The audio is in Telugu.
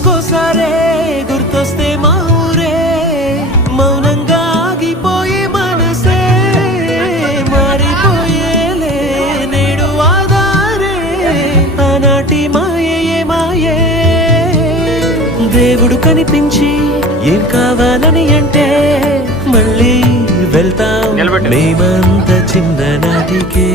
ఎందుకోసారే గుర్తొస్తే మా ఊరే మౌనంగా ఆగిపోయే మనసే మారిపోయేలే నేడు ఆధారే ఆనాటి మాయే మాయే దేవుడు కనిపించి ఏం కావాలని అంటే మళ్ళీ వెళ్తాం మేమంత చిన్ననాటికే